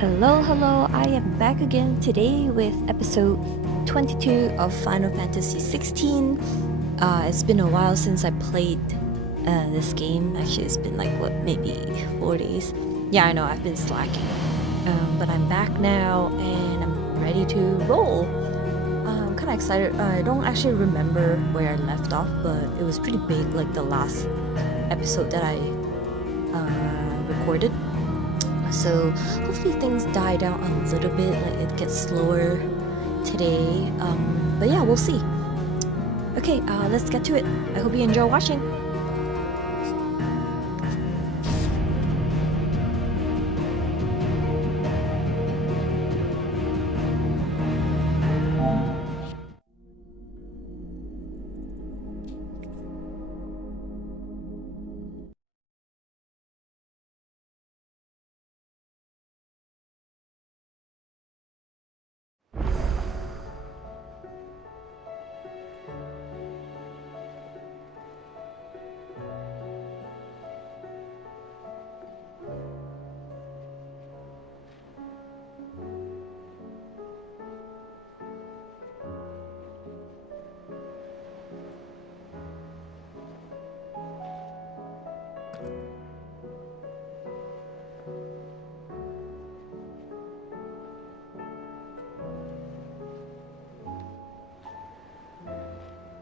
Hello, I am back again today with episode 22 of Final Fantasy 16. It's been a while since I played this game. Actually, it's been like, maybe 4 days? Yeah, I know, I've been slacking. But I'm back now and I'm ready to roll. I'm kind of excited. I don't actually remember where I left off, but it was pretty big, like the last episode that I recorded. So hopefully things die down a little bit, like it gets slower today. But yeah, we'll see. Okay, let's get to it. I hope you enjoy watching.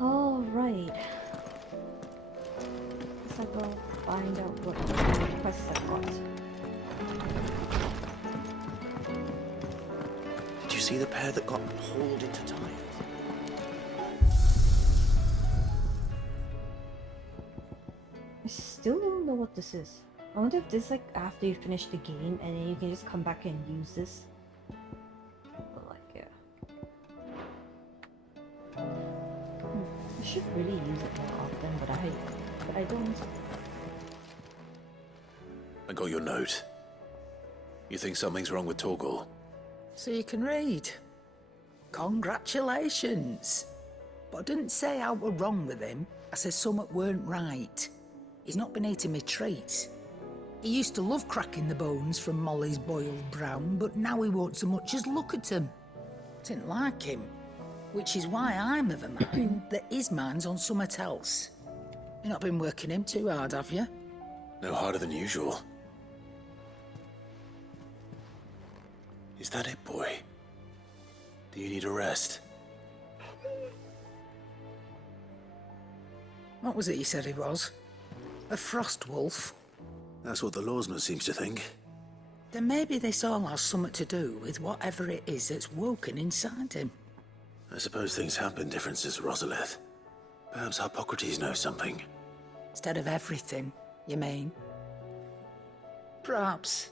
Alright. Guess I'll go find out what quests I got. Did you see the pair that got hauled into time? I still don't know what this is. I wonder if this is like after you finish the game and then you can just come back and use this. But like, yeah. I should really use it more often, but I don't. I got your note. You think something's wrong with Torgal? So you can read. Congratulations. But I didn't say I were wrong with him. I said something weren't right. He's not been eating me treats. He used to love cracking the bones from Molly's boiled brown, but now he won't so much as look at them. Didn't like him. Which is why I'm of a mind that his mind's on something else. You've not been working him too hard, have you? No harder than usual. Is that it, boy? Do you need a rest? What was it you said he was? A frost wolf? That's what the lawsman seems to think. Then maybe this all has something to do with whatever it is that's woken inside him. I suppose things have been different since Rosalith. Perhaps Hippocrates knows something. Instead of everything, you mean? Perhaps.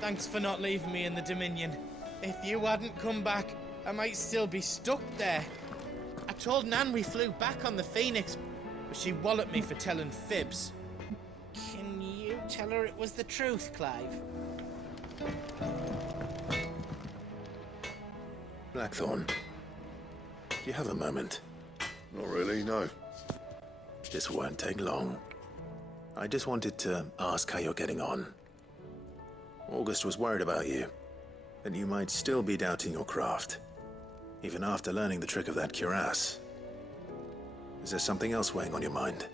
Thanks for not leaving me in the Dominion. If you hadn't come back, I might still be stuck there. I told Nan we flew back on the Phoenix, but she walloped me for telling fibs. Can you tell her it was the truth, Clive? Blackthorn, do you have a moment? Not really, no. This won't take long. I just wanted to ask how you're getting on. August was worried about you, that you might still be doubting your craft, even after learning the trick of that cuirass. Is there something else weighing on your mind?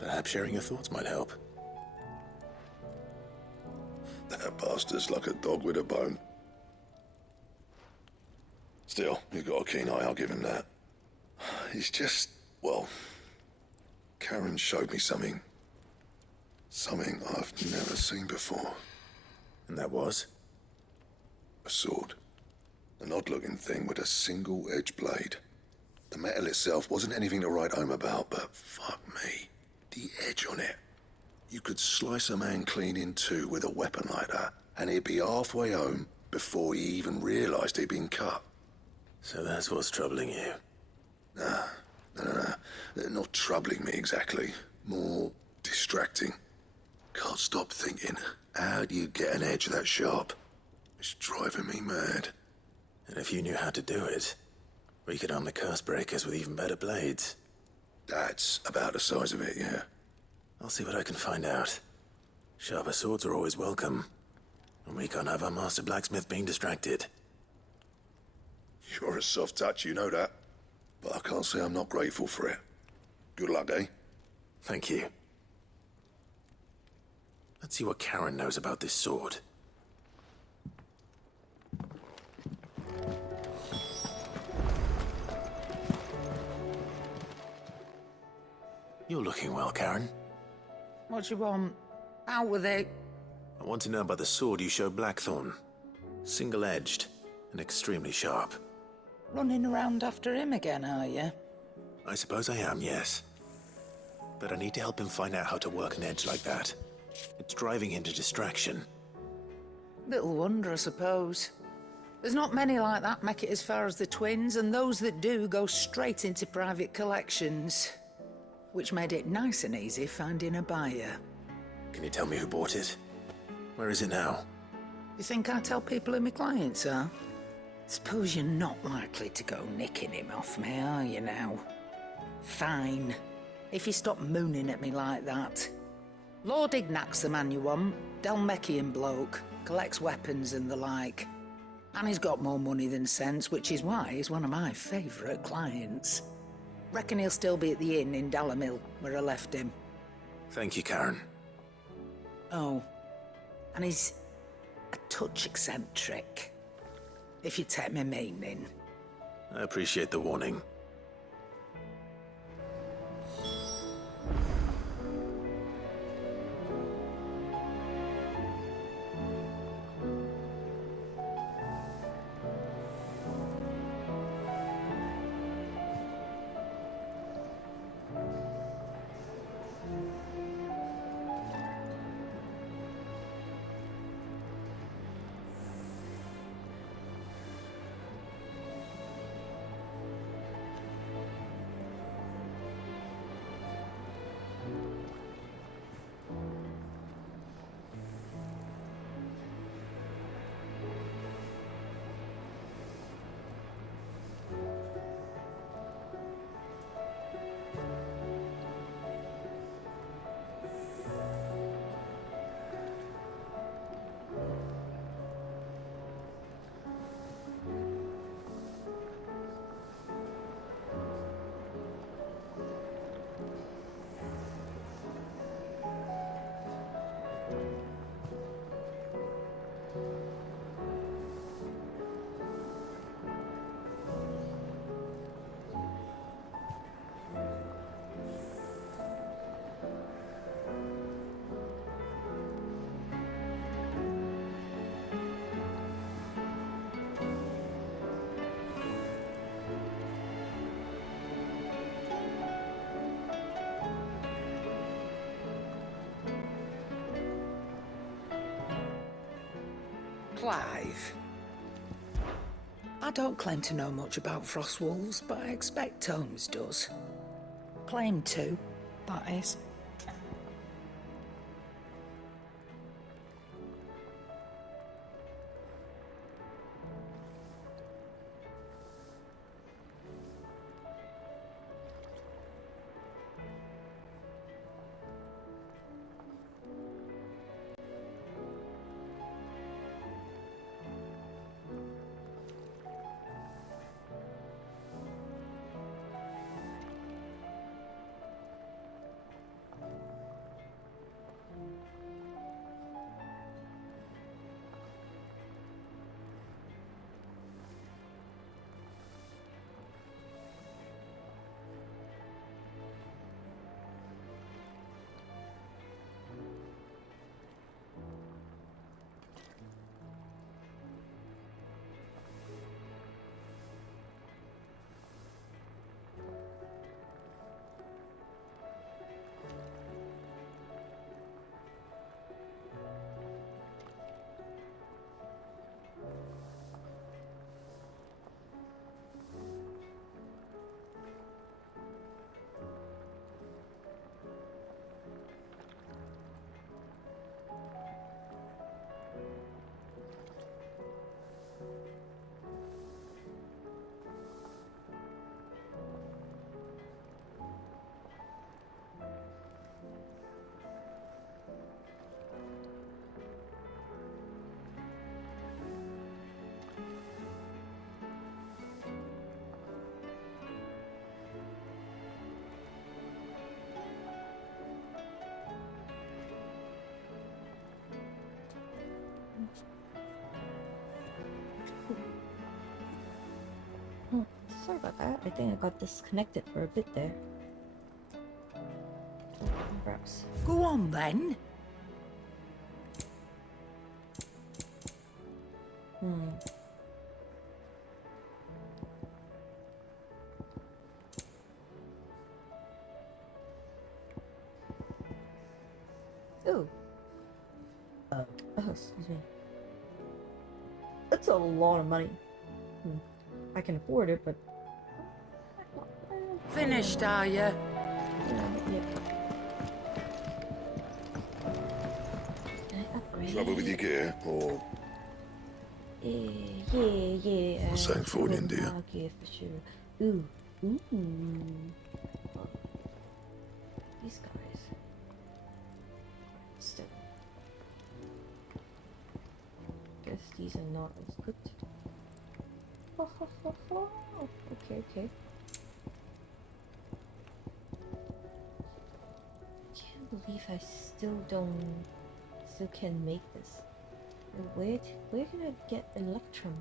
Perhaps sharing your thoughts might help. That bastard's like a dog with a bone. Still, he's got a keen eye, I'll give him that. He's just, well, Karen showed me something. Something I've never seen before. And that was? A sword. An odd-looking thing with a single-edged blade. The metal itself wasn't anything to write home about, but fuck me. The edge on it. You could slice a man clean in two with a weapon like that, and he'd be halfway home before he even realised he'd been cut. So that's what's troubling you. No. They're not troubling me exactly. More distracting. Can't stop thinking, how do you get an edge that sharp? It's driving me mad. And if you knew how to do it, we could arm the curse breakers with even better blades. That's about the size of it, yeah. I'll see what I can find out. Sharper swords are always welcome. And we can't have our master blacksmith being distracted. You're a soft touch, you know that. But I can't say I'm not grateful for it. Good luck, eh? Thank you. Let's see what Karen knows about this sword. You're looking well, Karen. What do you want? Out with it. I want to know about the sword you showed Blackthorn. Single-edged and extremely sharp. Running around after him again, are you? I suppose I am, yes. But I need to help him find out how to work an edge like that. It's driving him to distraction. Little wonder, I suppose. There's not many like that make it as far as the twins, and those that do go straight into private collections. Which made it nice and easy finding a buyer. Can you tell me who bought it? Where is it now? You think I tell people who my clients are? Suppose you're not likely to go nicking him off me, are you now? Fine. If you stop mooning at me like that. Lord Ignac's the man you want. Dalmekian bloke. Collects weapons and the like. And he's got more money than sense, which is why he's one of my favourite clients. Reckon he'll still be at the inn in Dalamil, where I left him. Thank you, Karen. Oh, and he's a touch eccentric, if you take my meaning. I appreciate the warning. Clive. I don't claim to know much about Frostwolves, but I expect Holmes does. Claim to, that is. Sorry about that. I think I got disconnected for a bit there. Perhaps. Go on then. Ooh. Oh, excuse me. That's a lot of money. I can afford it, but Finished, are you? yeah. Can I upgrade? Trouble with your gear, or Yeah. What's that for in, dear? Gear for sure. Ooh. These guys. Still. Guess these are not as good. Okay. Can't believe I still can't make this. Where can I get Electrum?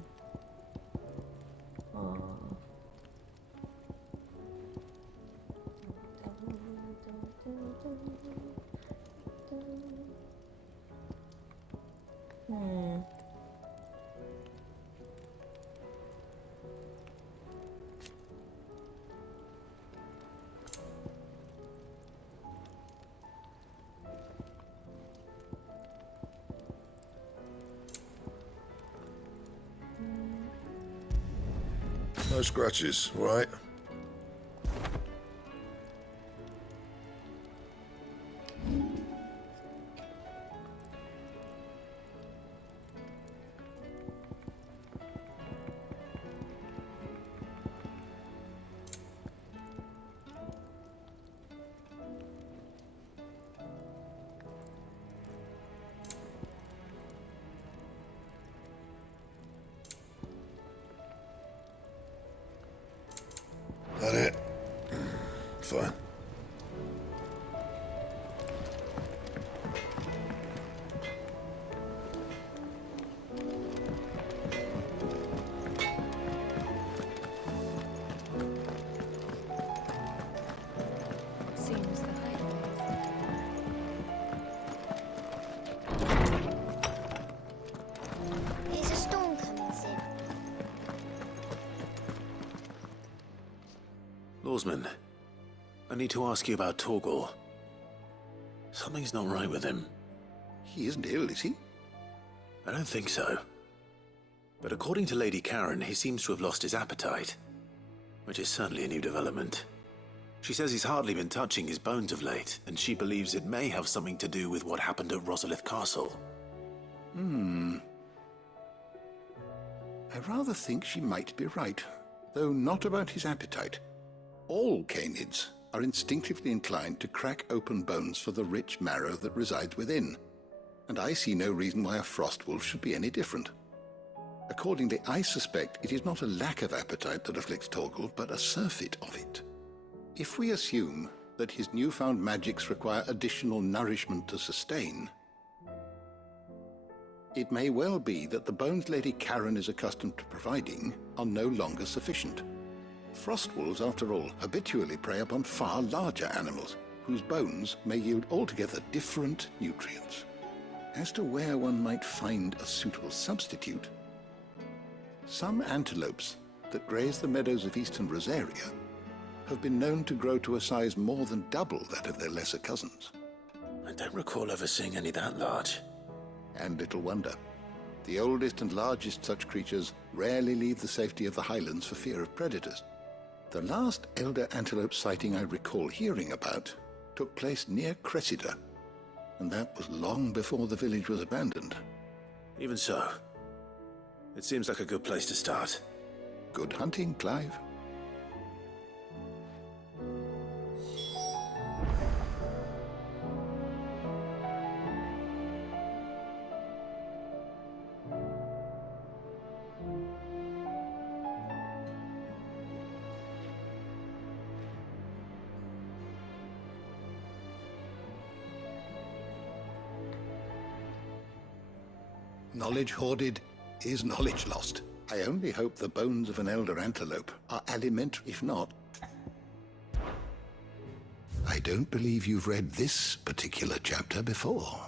no scratches, right? That it? Fine. Seems the highway. Is a storm coming soon? Lawsman, I need to ask you about Torgal. Something's not right with him. He isn't ill, is he? I don't think so. But according to Lady Karen, he seems to have lost his appetite, which is certainly a new development. She says he's hardly been touching his bones of late, and she believes it may have something to do with what happened at Rosalith Castle. I rather think she might be right, though not about his appetite. All canids are instinctively inclined to crack open bones for the rich marrow that resides within, and I see no reason why a frostwolf should be any different. Accordingly, I suspect it is not a lack of appetite that afflicts Torgal, but a surfeit of it. If we assume that his newfound magics require additional nourishment to sustain, it may well be that the bones Lady Karen is accustomed to providing are no longer sufficient. Frostwolves, after all, habitually prey upon far larger animals, whose bones may yield altogether different nutrients. As to where one might find a suitable substitute, some antelopes that graze the meadows of eastern Rosaria have been known to grow to a size more than double that of their lesser cousins. I don't recall ever seeing any that large. And little wonder. The oldest and largest such creatures rarely leave the safety of the highlands for fear of predators. The last elder antelope sighting I recall hearing about took place near Cressida, and that was long before the village was abandoned. Even so, it seems like a good place to start. Good hunting, Clive. Knowledge hoarded is knowledge lost. I only hope the bones of an elder antelope are alimentary, if not. I don't believe you've read this particular chapter before.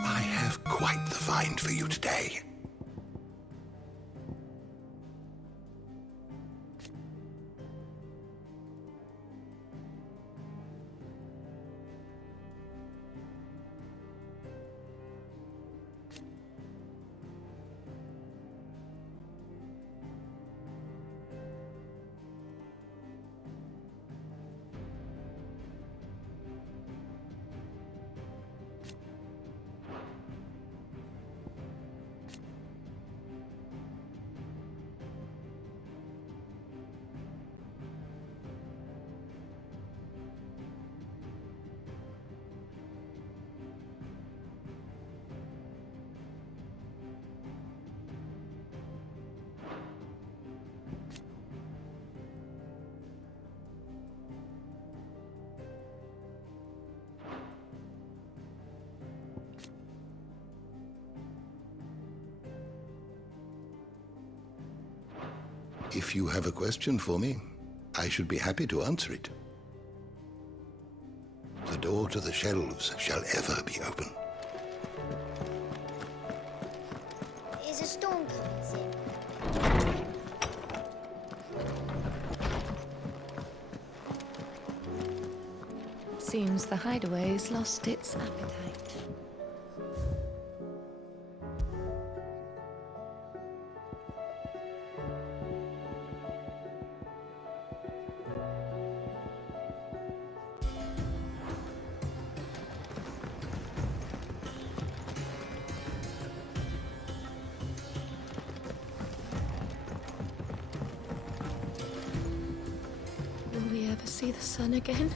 I have quite the find for you today. If you have a question for me, I should be happy to answer it. The door to the shelves shall ever be open. Is a storm coming soon? Seems the hideaway's lost its appetite. Will we ever see the sun again?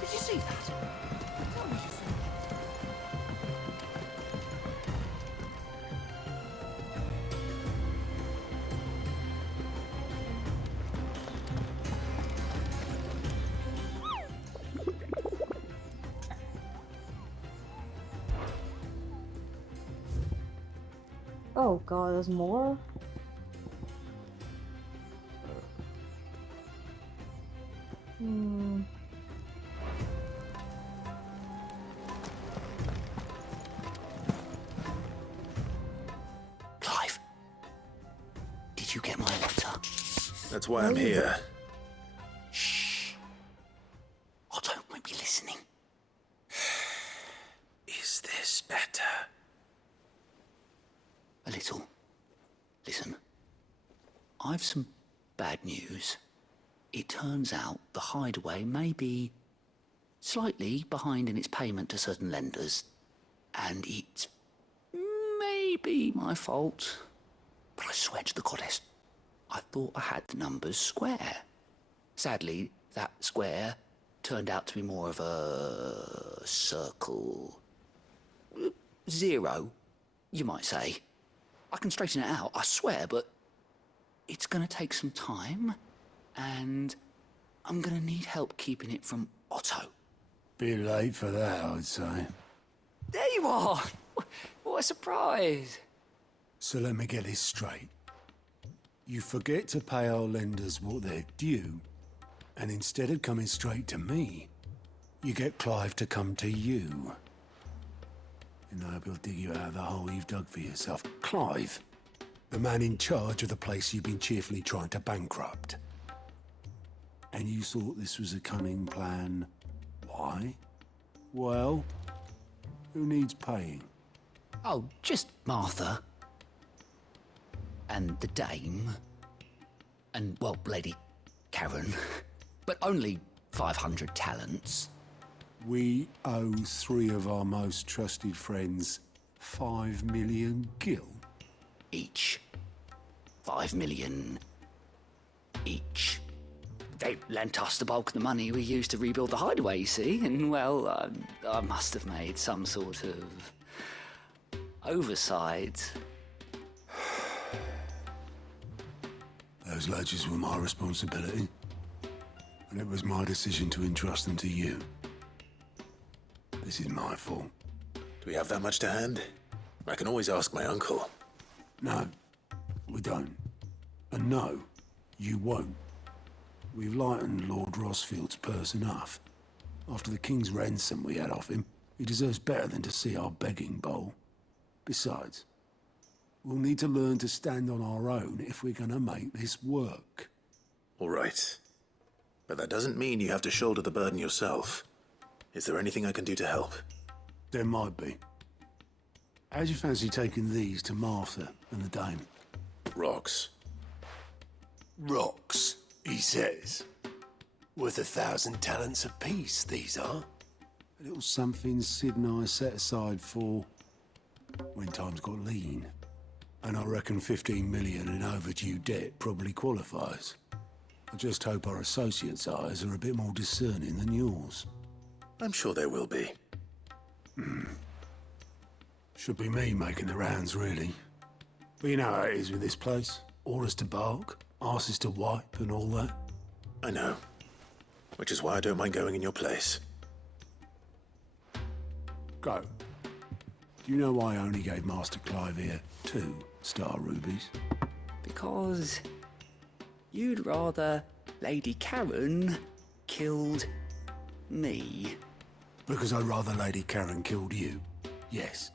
Did you see that? Tell me you saw that. Oh god, there's more? Clive, did you get my letter? That's why I'm here. Shh. Otto might be listening. Is this better? A little. Listen, I've some bad news. It turns out the hideaway may be slightly behind in its payment to certain lenders, and it may be my fault. But I swear to the goddess, I thought I had the numbers square. Sadly, that square turned out to be more of a circle. Zero, you might say. I can straighten it out, I swear, but it's gonna take some time, and I'm gonna need help keeping it from Otto. Bit late for that, I'd say. There you are! What a surprise! So let me get this straight. You forget to pay our lenders what they're due, and instead of coming straight to me, you get Clive to come to you. And I hope he'll dig you out of the hole you've dug for yourself. Clive, the man in charge of the place you've been cheerfully trying to bankrupt. And you thought this was a cunning plan. Why? Well, who needs paying? Oh, just Martha. And the dame. And, well, Lady Karen. But only 500 talents. We owe 3 of our most trusted friends 5 million gil. Each. 5 million each. They lent us the bulk of the money we used to rebuild the hideaway, you see, and, well, I must have made some sort of oversight. Those ledgers were my responsibility, and it was my decision to entrust them to you. This is my fault. Do we have that much to hand? I can always ask my uncle. No, we don't. And no, you won't. We've lightened Lord Rosfield's purse enough. After the king's ransom we had off him, he deserves better than to see our begging bowl. Besides, we'll need to learn to stand on our own if we're gonna make this work. All right. But that doesn't mean you have to shoulder the burden yourself. Is there anything I can do to help? There might be. How'd you fancy taking these to Martha and the dame? Rocks. Rocks, he says. Worth 1,000 talents apiece, these are. A little something Sid and I set aside for when times got lean. And I reckon 15 million in overdue debt probably qualifies. I just hope our associates' eyes are a bit more discerning than yours. I'm sure there will be. Should be me making the rounds, really. But you know how it is with this place. Orders to bark, arses to wipe, and all that. I know. Which is why I don't mind going in your place. Go. Do you know why I only gave Master Clive here 2 star rubies? Because you'd rather Lady Karen killed me. Because I'd rather Lady Karen killed you. Yes.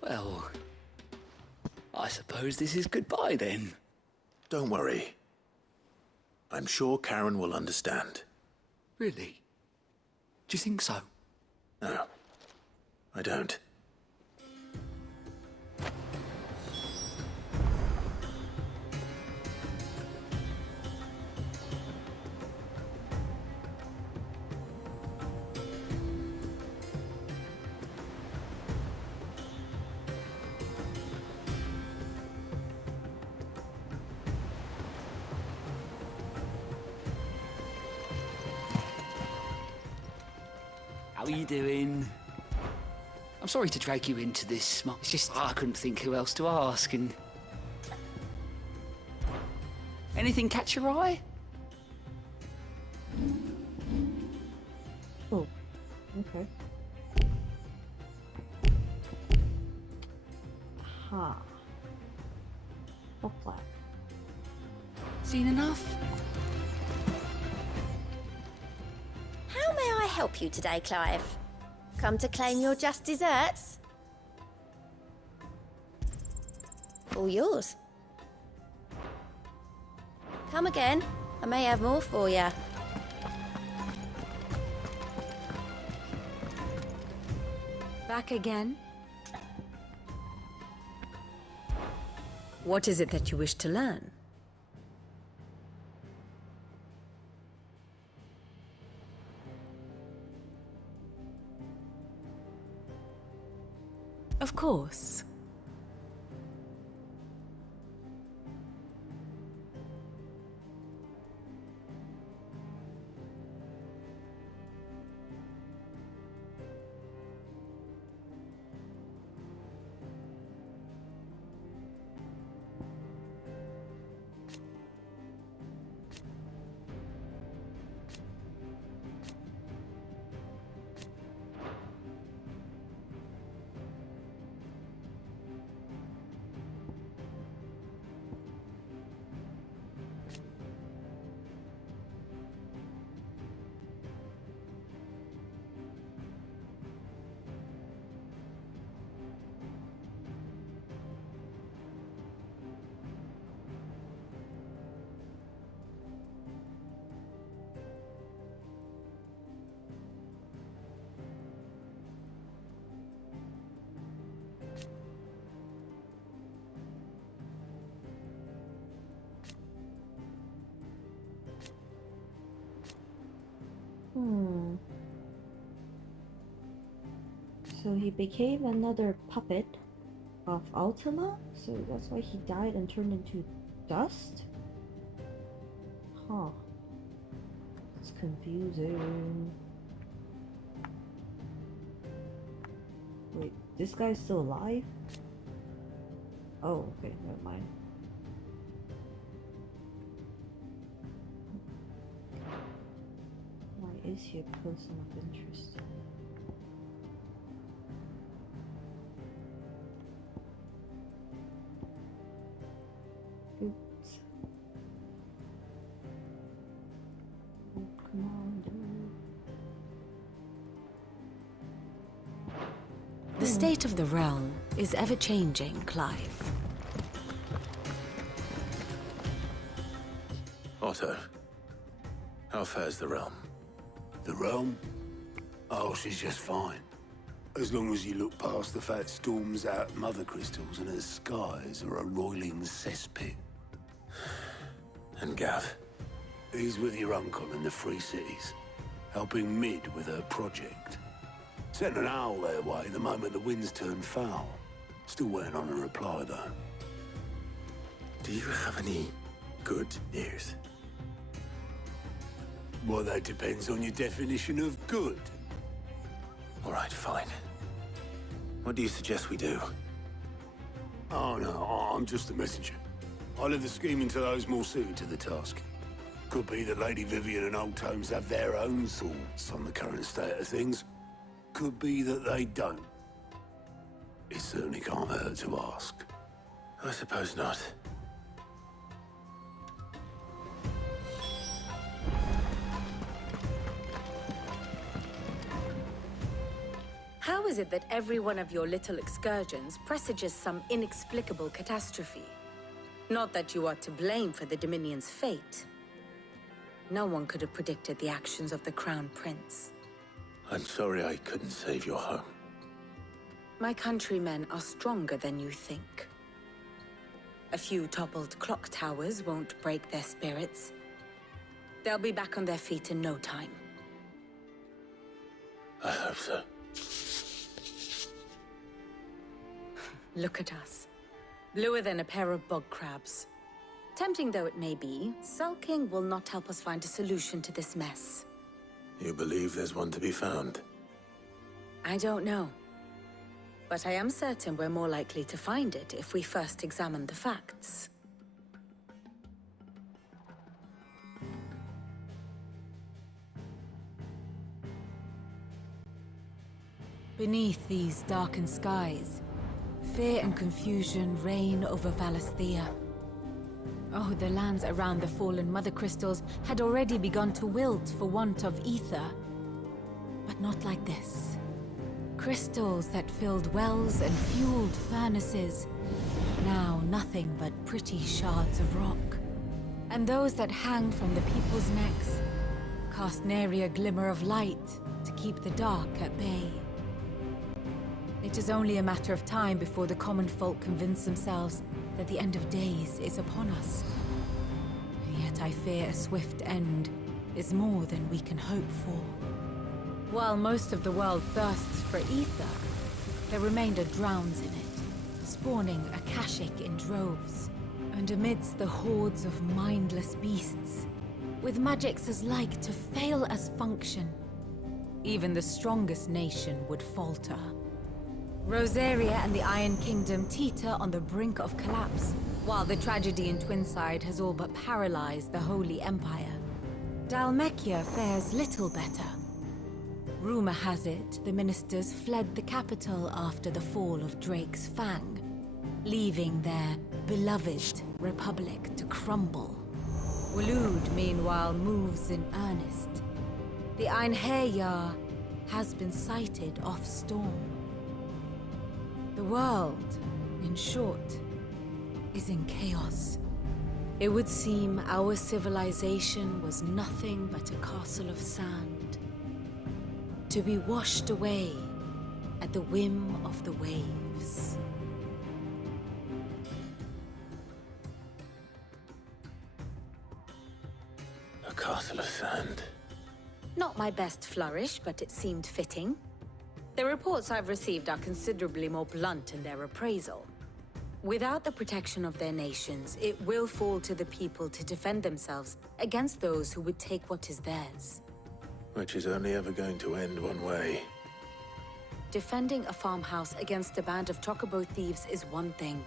Well, I suppose this is goodbye then. Don't worry. I'm sure Karen will understand. Really? Do you think so? No, I don't. How are you doing? I'm sorry to drag you into this. It's just I couldn't think who else to ask and... Anything catch your eye? Oh, okay. Ha. Black. Seen enough? How may I help you today, Clive? Come to claim your just desserts? All yours. Come again. I may have more for you. Back again? What is it that you wish to learn? Of course. So he became another puppet of Ultima? So that's why he died and turned into dust? Huh. It's confusing. Wait, this guy's still alive? Oh, okay, never mind. Why is he a person of interest? Oops. Oh, come on, dude. The state of the realm is ever-changing, Clive. Otto, how fares the realm? The realm? Oh, she's just fine. As long as you look past the fat storms out mother crystals and her skies are a roiling cesspit. And Gav? He's with your uncle in the Free Cities, helping Mid with her project. Sent an owl their way the moment the winds turned foul. Still waiting on a reply, though. Do you have any good news? Well, that depends on your definition of good. All right, fine. What do you suggest we do? Oh, no, I'm just a messenger. I'll leave the scheming to those more suited to the task. Could be that Lady Vivian and Old Tomes have their own thoughts on the current state of things. Could be that they don't. It certainly can't hurt to ask. I suppose not. How is it that every one of your little excursions presages some inexplicable catastrophe? Not that you are to blame for the Dominion's fate. No one could have predicted the actions of the Crown Prince. I'm sorry I couldn't save your home. My countrymen are stronger than you think. A few toppled clock towers won't break their spirits. They'll be back on their feet in no time. I hope so. Look at us. Bluer than a pair of bog crabs. Tempting though it may be, sulking will not help us find a solution to this mess. You believe there's one to be found? I don't know. But I am certain we're more likely to find it if we first examine the facts. Beneath these darkened skies, fear and confusion reign over Valisthea. Oh, the lands around the fallen Mother Crystals had already begun to wilt for want of ether. But not like this. Crystals that filled wells and fueled furnaces. Now nothing but pretty shards of rock. And those that hang from the people's necks cast nary a glimmer of light to keep the dark at bay. It is only a matter of time before the common folk convince themselves that the end of days is upon us. Yet I fear a swift end is more than we can hope for. While most of the world thirsts for ether, the remainder drowns in it, spawning Akashic in droves. And amidst the hordes of mindless beasts, with magics as like to fail as function, even the strongest nation would falter. Rosaria and the Iron Kingdom teeter on the brink of collapse, while the tragedy in Twinside has all but paralyzed the Holy Empire. Dhalmekia fares little better. Rumor has it the ministers fled the capital after the fall of Drake's Fang, leaving their beloved republic to crumble. Waloed, meanwhile, moves in earnest. The Einherjar has been sighted off-storm. The world, in short, is in chaos. It would seem our civilization was nothing but a castle of sand, to be washed away at the whim of the waves. A castle of sand. Not my best flourish, but it seemed fitting. The reports I've received are considerably more blunt in their appraisal. Without the protection of their nations, it will fall to the people to defend themselves against those who would take what is theirs. Which is only ever going to end one way. Defending a farmhouse against a band of chocobo thieves is one thing.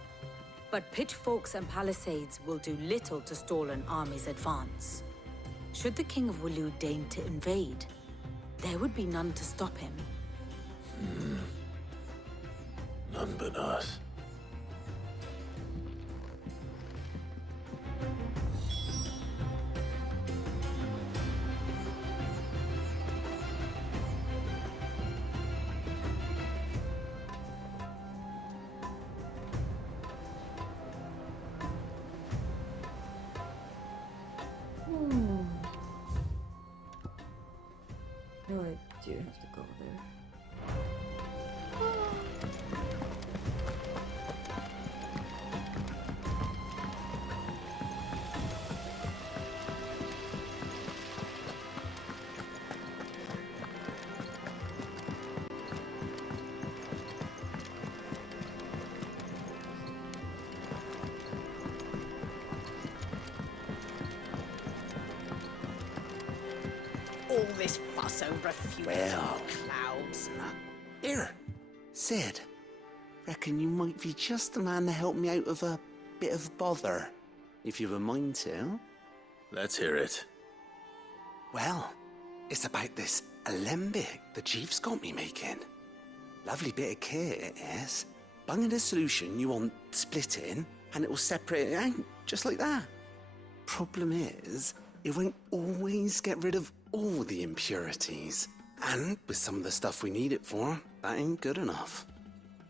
But pitchforks and palisades will do little to stall an army's advance. Should the King of Waloed deign to invade, there would be none to stop him. None but us. No, I do have to go there. All this fuss over a few dark clouds. Here, Sid. Reckon you might be just the man to help me out of a bit of bother, if you've a mind to. Let's hear it. Well, it's about this alembic the chief's got me making. Lovely bit of kit it is. Bung in a solution you want splitting, and it will separate it out, just like that. Problem is, it won't always get rid of all the impurities. And with some of the stuff we need it for, that ain't good enough.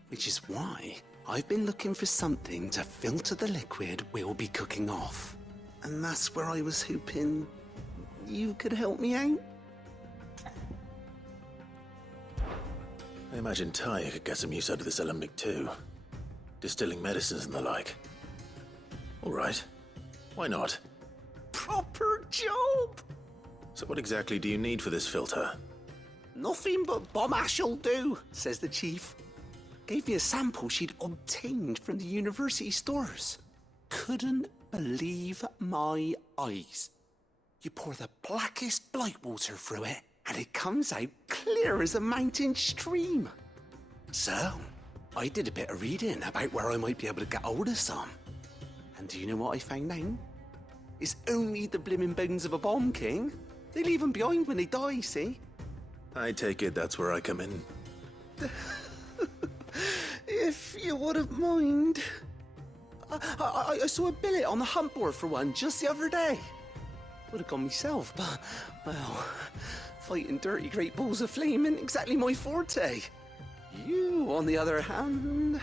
Which is why I've been looking for something to filter the liquid we'll be cooking off. And that's where I was hoping you could help me out. I imagine Tyr could get some use out of this alembic too. Distilling medicines and the like. All right. Why not? Proper job! So what exactly do you need for this filter? Nothing but bomb ash'll do, says the chief. Gave me a sample she'd obtained from the university stores. Couldn't believe my eyes. You pour the blackest blight water through it, and it comes out clear as a mountain stream. So, I did a bit of reading about where I might be able to get hold of some. And do you know what I found out? It's only the blimmin' bones of a bomb king. They leave them behind when they die, see? I take it that's where I come in. If you wouldn't mind. I saw a billet on the hunt board for one just the other day. Would have gone myself, but, well, fighting dirty great balls of flame isn't exactly my forte. You, on the other hand...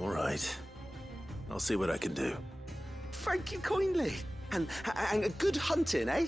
All right. I'll see what I can do. Thank you kindly. And good hunting, eh?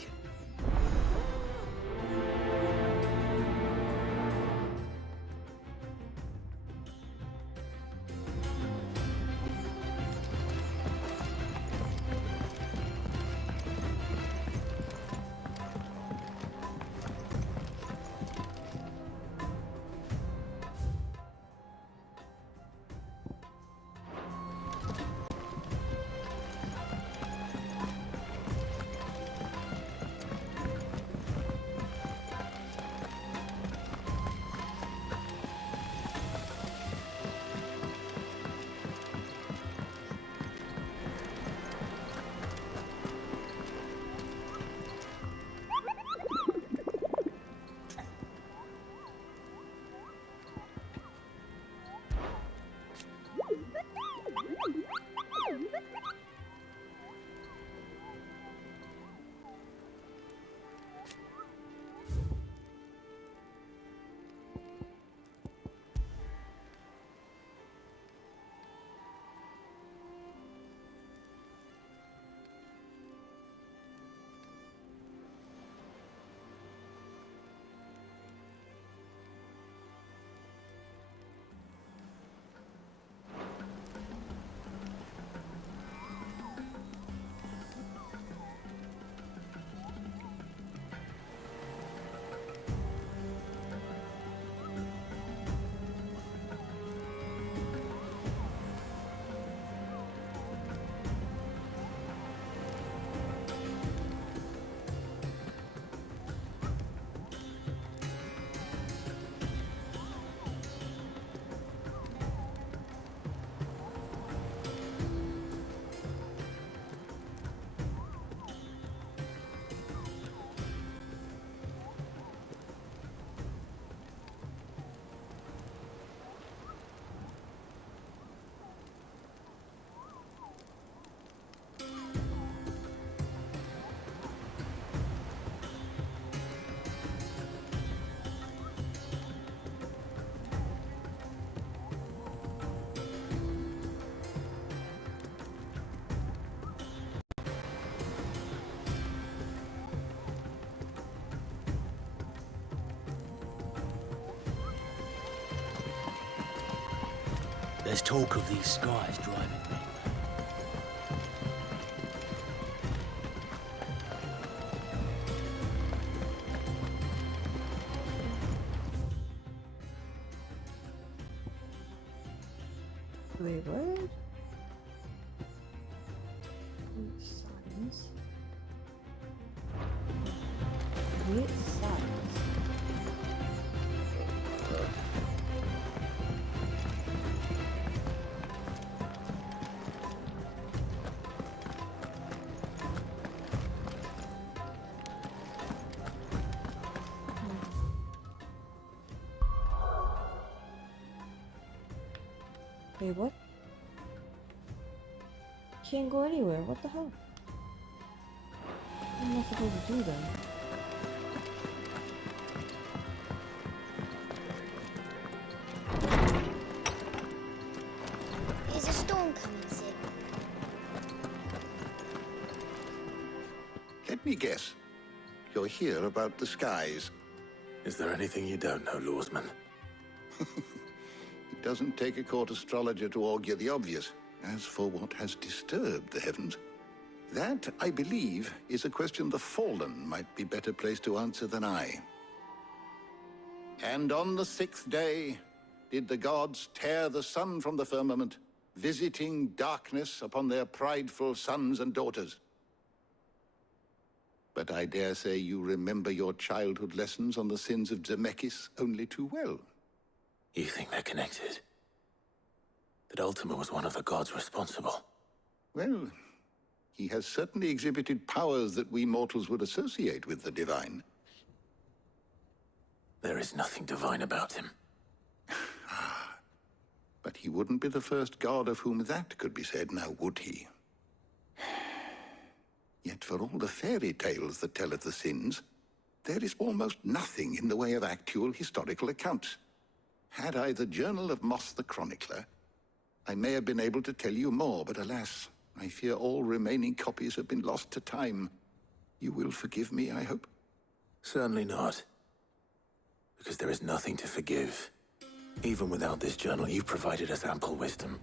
There's talk of these skies driving me. Wait, what? Signs. Weird signs. Wait, what? Can't go anywhere. What the hell? What am I supposed to do then? Is a storm coming, Sid? Let me guess. You're here about the skies. Is there anything you don't know, Lawsman? It doesn't take a court astrologer to augur the obvious. As for what has disturbed the heavens, that, I believe, is a question the Fallen might be better placed to answer than I. And on the 6th day did the gods tear the sun from the firmament, visiting darkness upon their prideful sons and daughters. But I dare say you remember your childhood lessons on the sins of Zemeckis only too well. You think they're connected? That Ultima was one of the gods responsible? Well, he has certainly exhibited powers that we mortals would associate with the divine. There is nothing divine about him. But he wouldn't be the first god of whom that could be said, now would he? Yet for all the fairy tales that tell of the sins, there is almost nothing in the way of actual historical accounts. Had I the Journal of Moss the Chronicler, I may have been able to tell you more, but alas, I fear all remaining copies have been lost to time. You will forgive me, I hope? Certainly not. Because there is nothing to forgive. Even without this journal, you've provided us ample wisdom.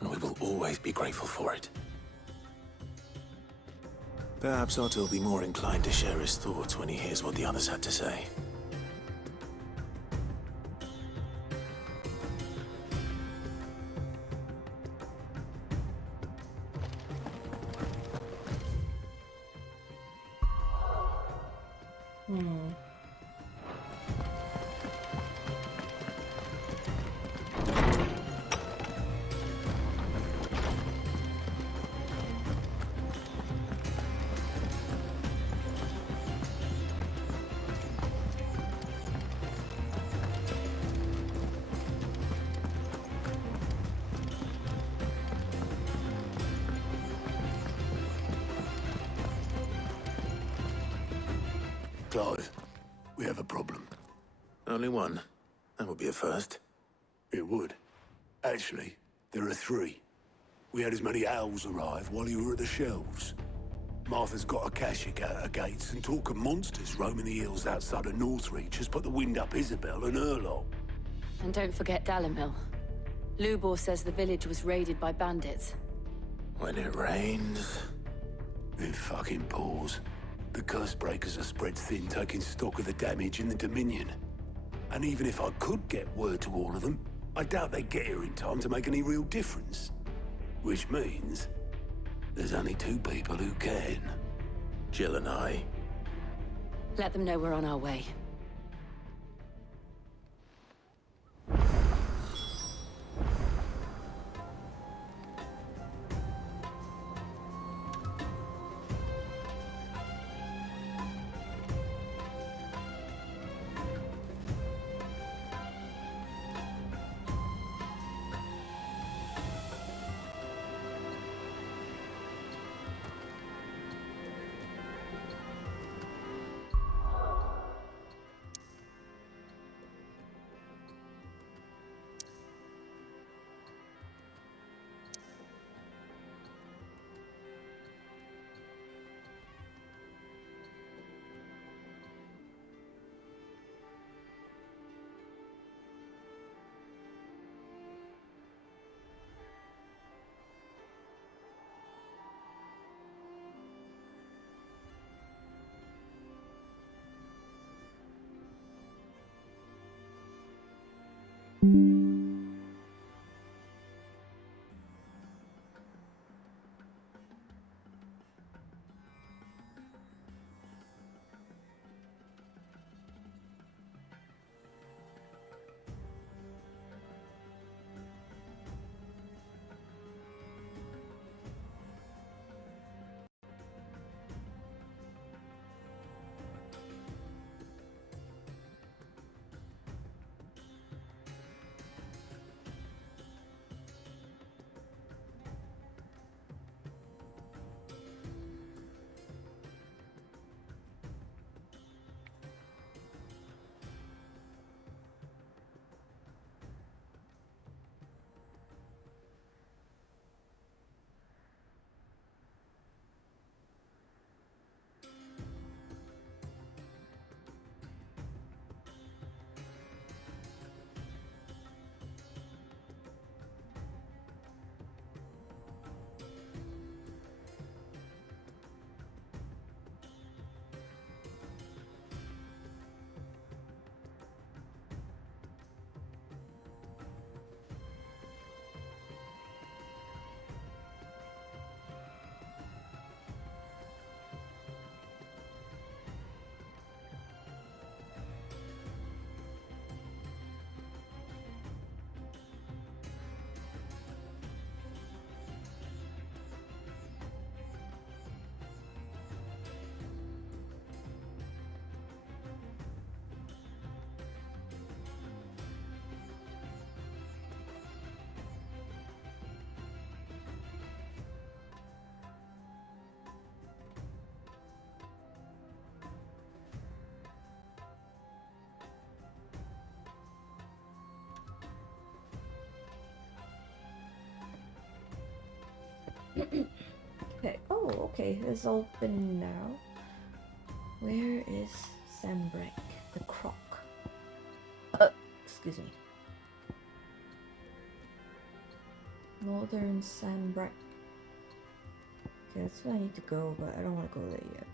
And we will always be grateful for it. Perhaps Otto will be more inclined to share his thoughts when he hears what the others had to say. Clive, we have a problem. Only one. That would be a first. It would. Actually, there are 3. We had as many owls arrive while you were at the shelves. Martha's got a Kashik at her gates, and talk of monsters roaming the hills outside of Northreach has put the wind up Isabel and her lot. And don't forget Dalimil. Lubor says the village was raided by bandits. When it rains... It fucking pours. The Cursebreakers are spread thin, taking stock of the damage in the Dominion. And even if I could get word to all of them, I doubt they'd get here in time to make any real difference. Which means there's only 2 people who can. Jill and I. Let them know we're on our way. okay, it's open now. Where is Sambrek, the croc? Excuse me. Northern Sambrek. Okay, that's where I need to go, but I don't want to go there yet.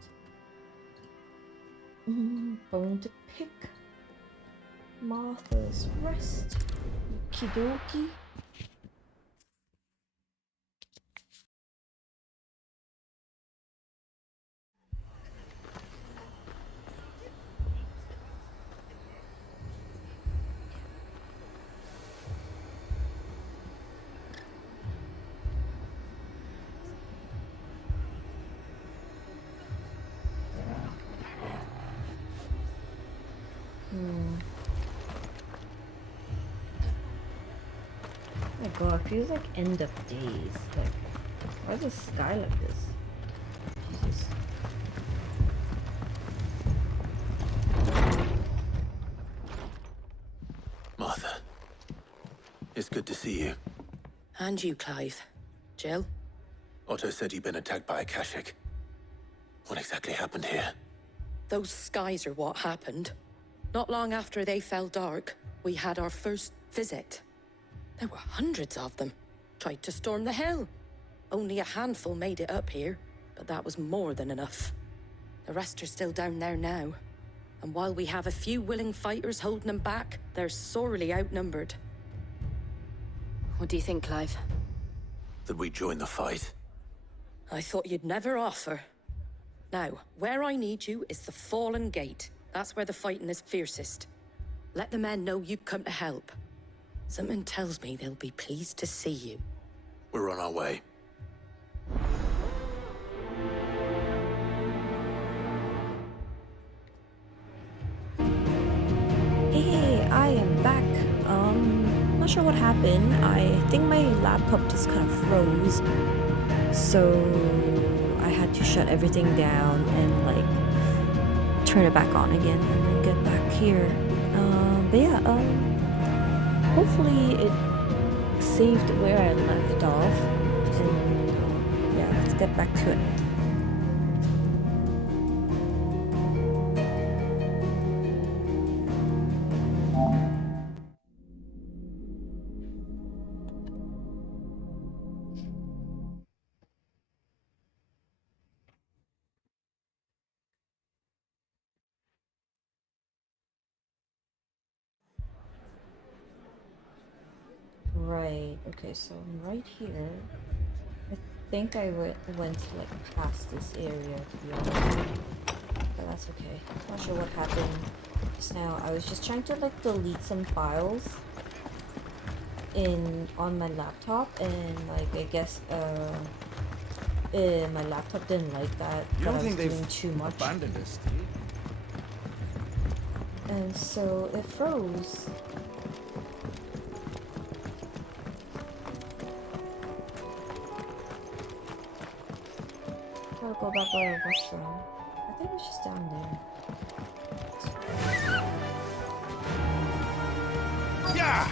Bone to pick. Martha's Rest. Okie Oh my god, it feels like end of days. Like, why is the sky like this? Jesus. Martha, it's good to see you. And you, Clive. Jill? Otto said you'd been attacked by Akashic. What exactly happened here? Those skies are what happened. Not long after they fell dark, we had our first visit. There were hundreds of them. Tried to storm the hill. Only a handful made it up here, but that was more than enough. The rest are still down there now. And while we have a few willing fighters holding them back, they're sorely outnumbered. What do you think, Clive? That we join the fight? I thought you'd never offer. Now, where I need you is the Fallen Gate. That's where the fighting is fiercest. Let the men know you've come to help. Something tells me they'll be pleased to see you. We're on our way. Hey, I am back. Not sure what happened. I think my laptop just kind of froze. So I had to shut everything down and like turn it back on again and then get back here. But yeah, hopefully it saved where I left off. And yeah, let's get back to it. Right, okay, so I'm right here. I think I went like past this area, to be honest. But that's okay. Not sure what happened just now. I was just trying to like delete some files on my laptop, and like I guess my laptop didn't like that. You don't I think was they've doing too much. abandoned us, do you? And so it froze. I'll go back where I was from. I think it was just down there. Yeah!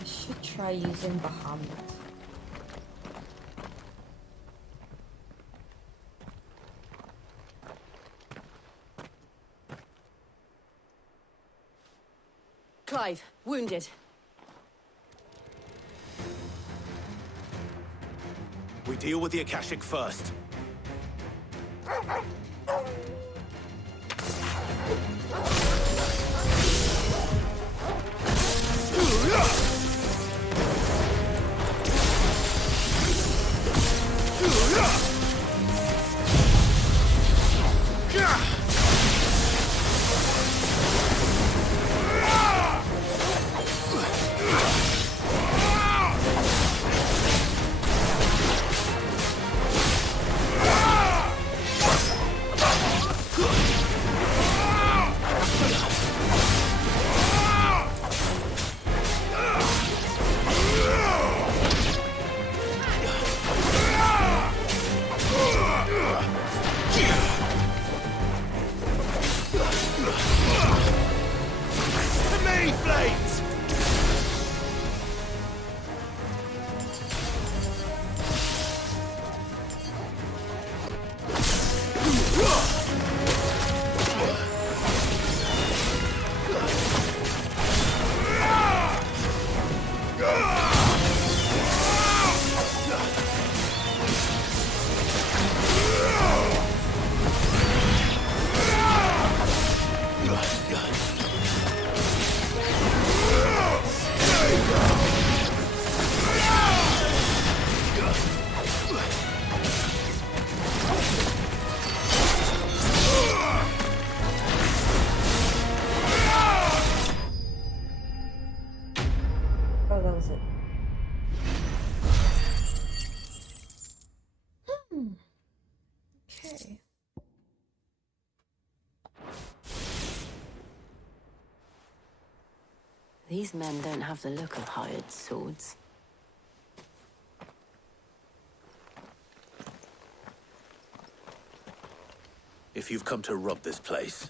I should try using Bahamut. Clive, wounded. We deal with the Akashic first. These men don't have the look of hired swords. If you've come to rob this place,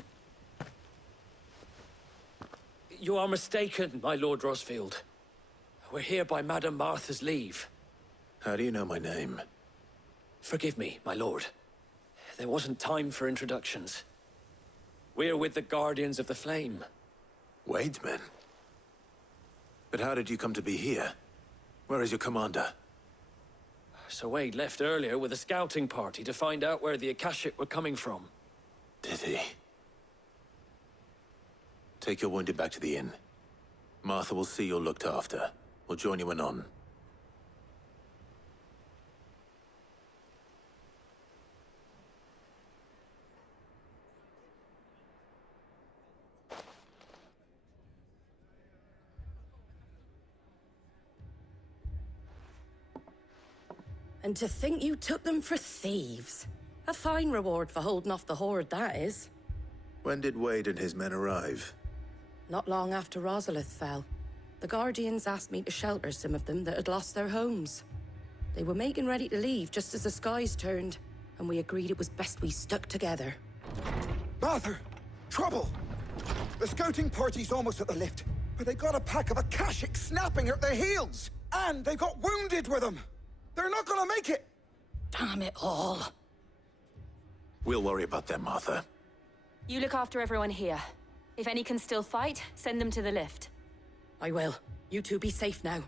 You are mistaken, my Lord Rosfield. We're here by Madame Martha's leave. how do you know my name? Forgive me, my lord. There wasn't time for introductions. We're with the Guardians of the Flame. Wade's men? But how did you come to be here? Where is your commander? Sir Wade left earlier with a scouting party to find out where the Akashic were coming from. Did he? Take your wounded back to the inn. Martha will see you're looked after. We'll join you anon. And to think you took them for thieves. A fine reward for holding off the horde, that is. When did Wade and his men arrive? Not long after Rosalith fell, the Guardians asked me to shelter some of them that had lost their homes. They were making ready to leave just as the skies turned, and we agreed it was best we stuck together. Martha! Trouble! The scouting party's almost at the lift, but they got a pack of Akashic snapping at their heels! And they got wounded with them! They're not gonna make it! Damn it all. We'll worry about them, Martha. You look after everyone here. If any can still fight, send them to the lift. I will. You two be safe now.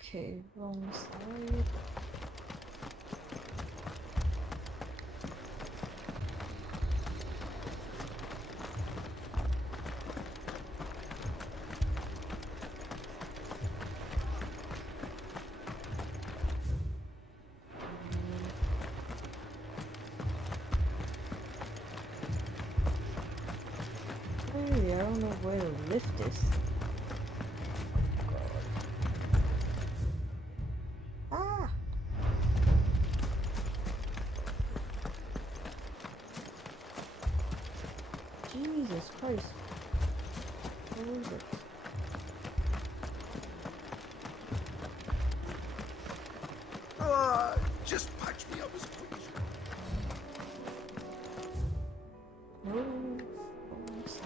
Okay, wrong side. Hey, I don't know where the lift is. Ah! Jesus Christ. Where is it? Just patch me up as quick as you No, wrong side.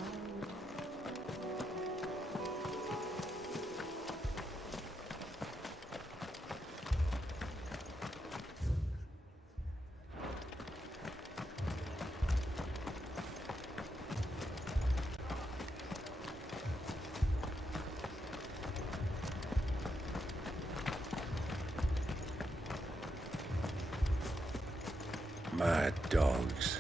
Mad dogs.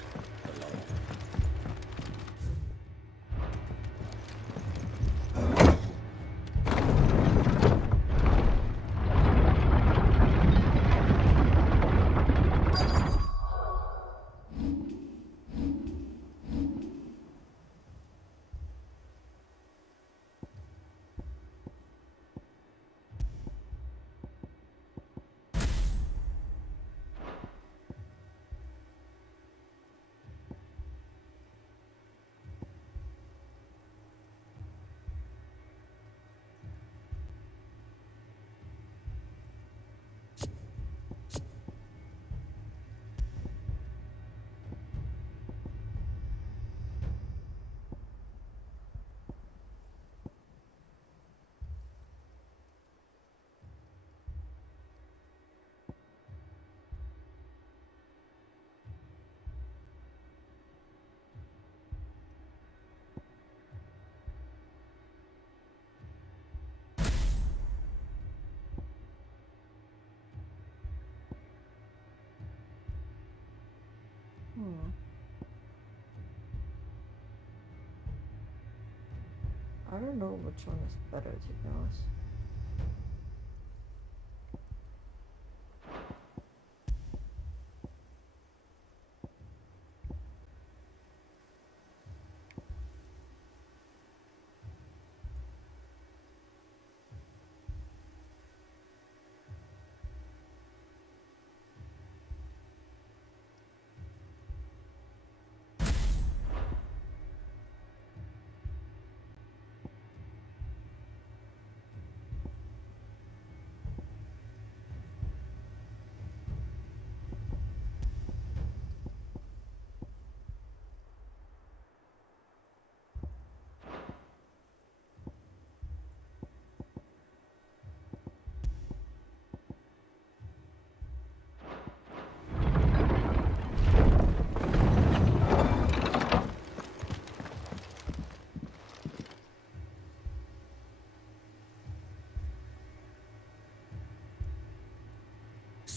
I don't know which one is better, to be honest.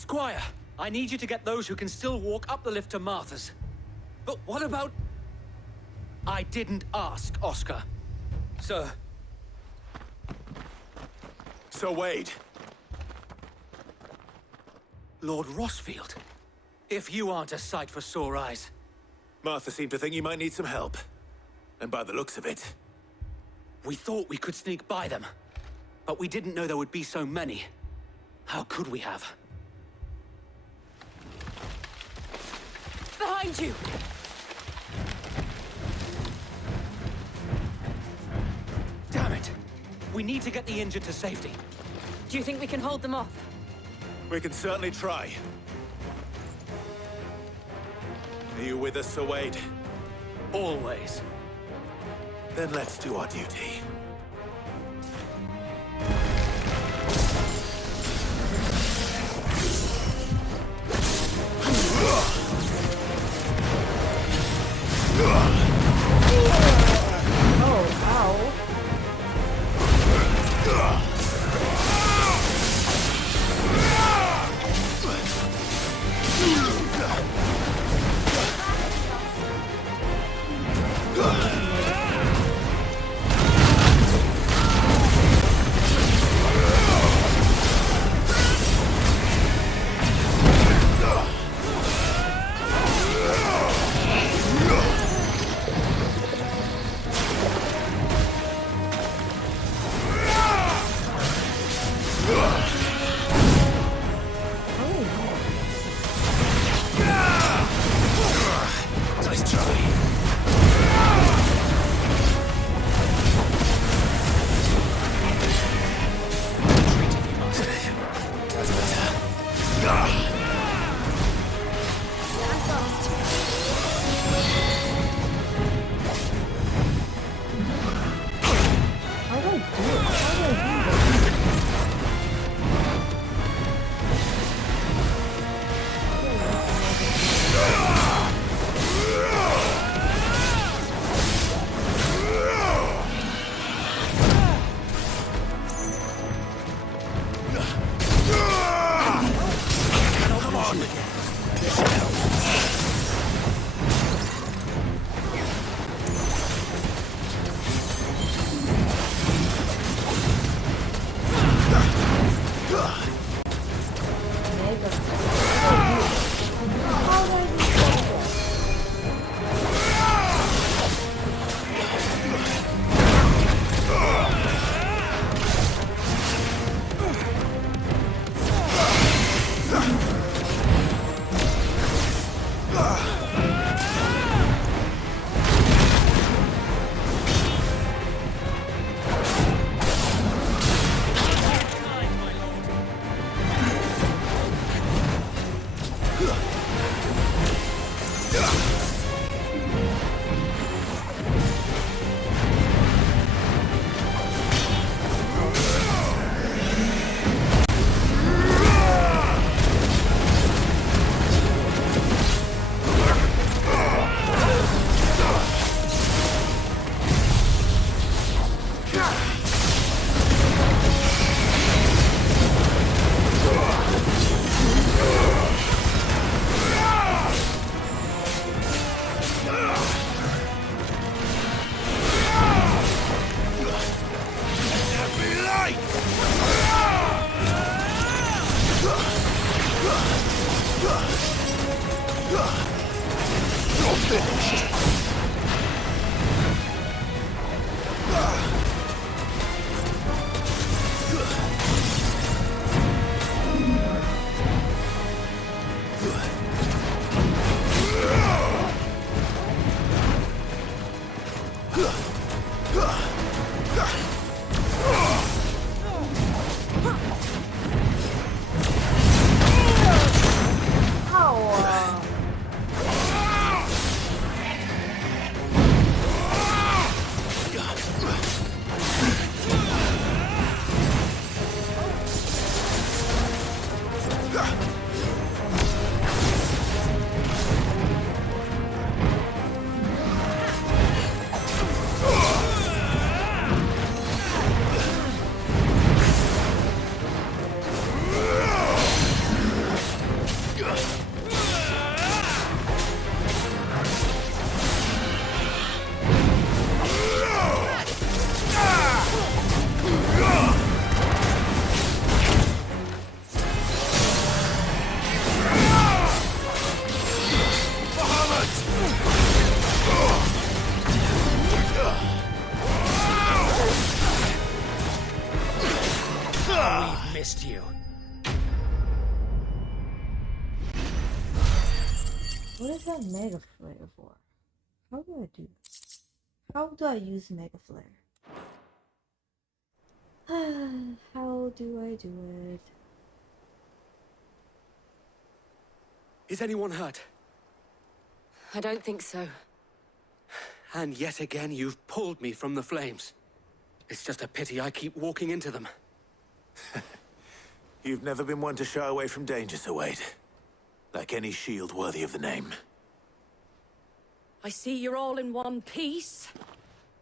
Squire, I need you to get those who can still walk up the lift to Martha's. But what about... I didn't ask, Oscar. Sir. So Wade. Lord Rossfield. If you aren't a sight for sore eyes. Martha seemed to think you might need some help. And by the looks of it... We thought we could sneak by them. But we didn't know there would be so many. How could we have? Behind you! Damn it! We need to get the injured to safety. Do you think we can hold them off? We can certainly try. Are you with us, Sir Wade? Always. Then let's do our duty. pissed you. What is that Mega Flare for? How do I do this? How do I use Mega Flare? How do I do it? Is anyone hurt? I don't think so. And yet again, you've pulled me from the flames. It's just a pity I keep walking into them. You've never been one to shy away from danger, Sir Wade. Like any shield worthy of the name. I see you're all in one piece.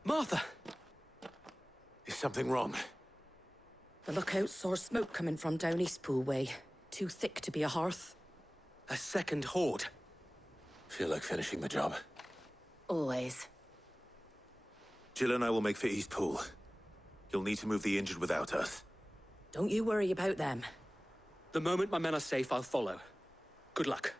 Martha! Is something wrong? The lookout saw smoke coming from down Eastpool way. Too thick to be a hearth. A second horde. Feel like finishing the job. Always. Jill and I will make for Eastpool. You'll need to move the injured without us. Don't you worry about them. The moment my men are safe, I'll follow. Good luck.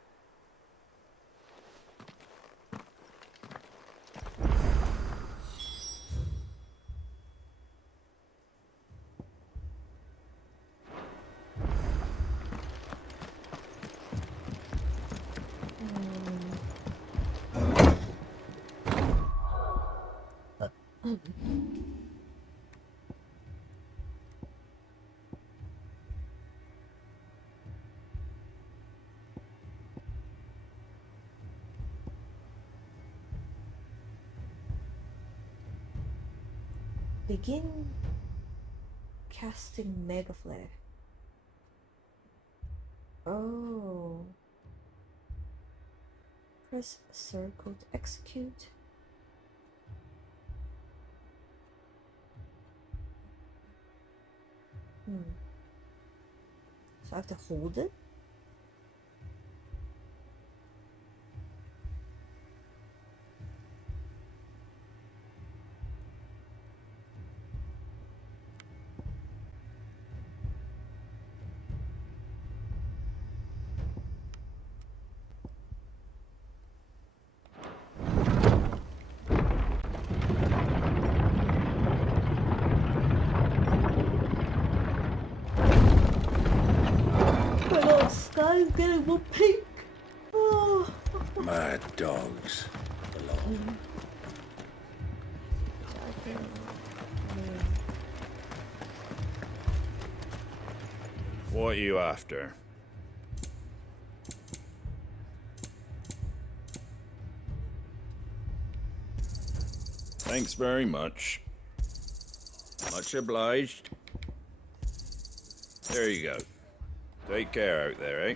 Begin casting Mega Flare. Oh. Press circle to execute. So I have to hold it? Sky's getting more pink. Oh. Mad dogs. Alone. What are you after? Thanks very much. Much obliged. There you go. Take care out there, eh?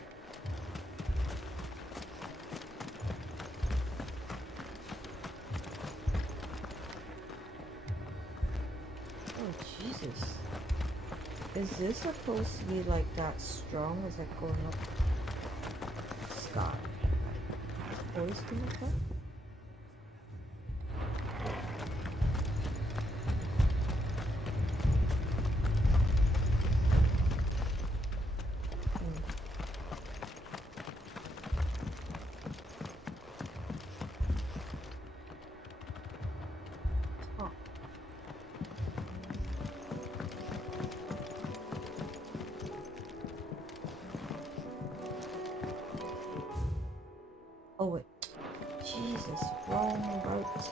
Oh, Jesus. Is this supposed to be like that strong as like going up sky? Always been like that? Oh wait, Jesus, wrong route.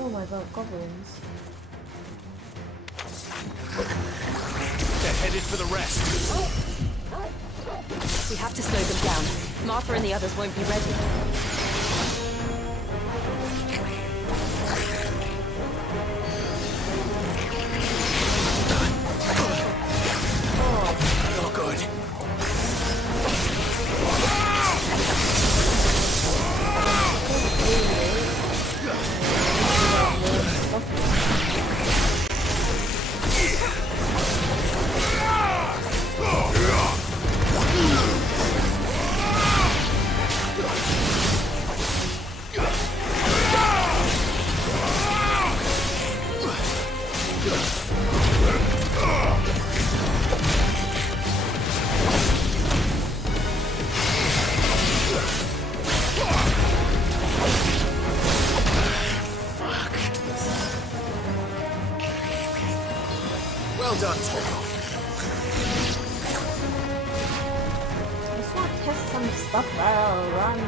Oh my god, goblins. They're headed for the rest. We have to slow them down. Martha and the others won't be ready. Not good. Stop there, run.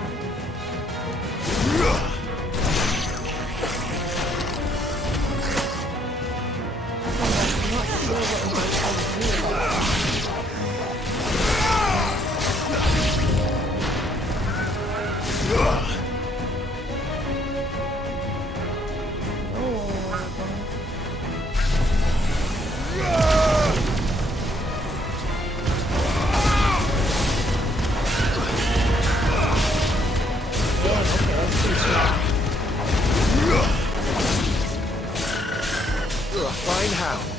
Fine hound.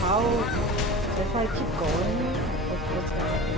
How, if I keep going, what's gonna happen?